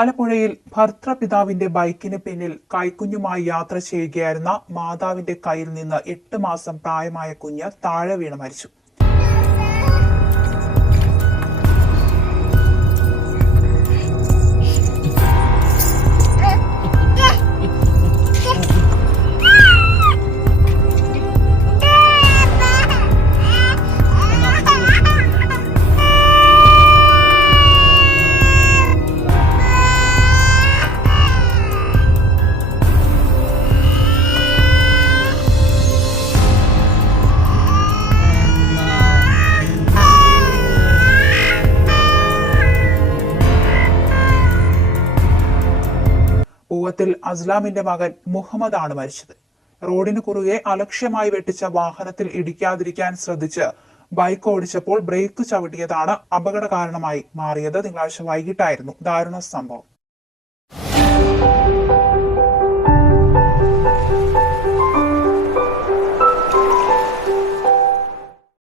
ആലപ്പുഴയിൽ ഭർത്തൃപിതാവിന്റെ ബൈക്കിന് പിന്നിൽ കൈക്കുഞ്ഞുമായി യാത്ര ചെയ്യുകയായിരുന്ന മാതാവിന്റെ കയ്യിൽ നിന്ന് 8 മാസം പ്രായമായ കുഞ്ഞ് താഴെ വീണ് മരിച്ചു. പൂവത്തിൽ അസ്ലാമിന്റെ മകൻ മുഹമ്മദ് ആണ് മരിച്ചത്. റോഡിന് കുറുകെ അലക്ഷ്യമായി വെട്ടിച്ച വാഹനത്തിൽ ഇടിക്കാതിരിക്കാൻ ശ്രദ്ധിച്ച് ബൈക്ക് ഓടിച്ചപ്പോൾ ബ്രേക്ക് ചവിട്ടിയതാണ് അപകട കാരണമായി മാറിയത്. തിങ്കളാഴ്ച വൈകിട്ടായിരുന്നു ദാരുണ സംഭവം.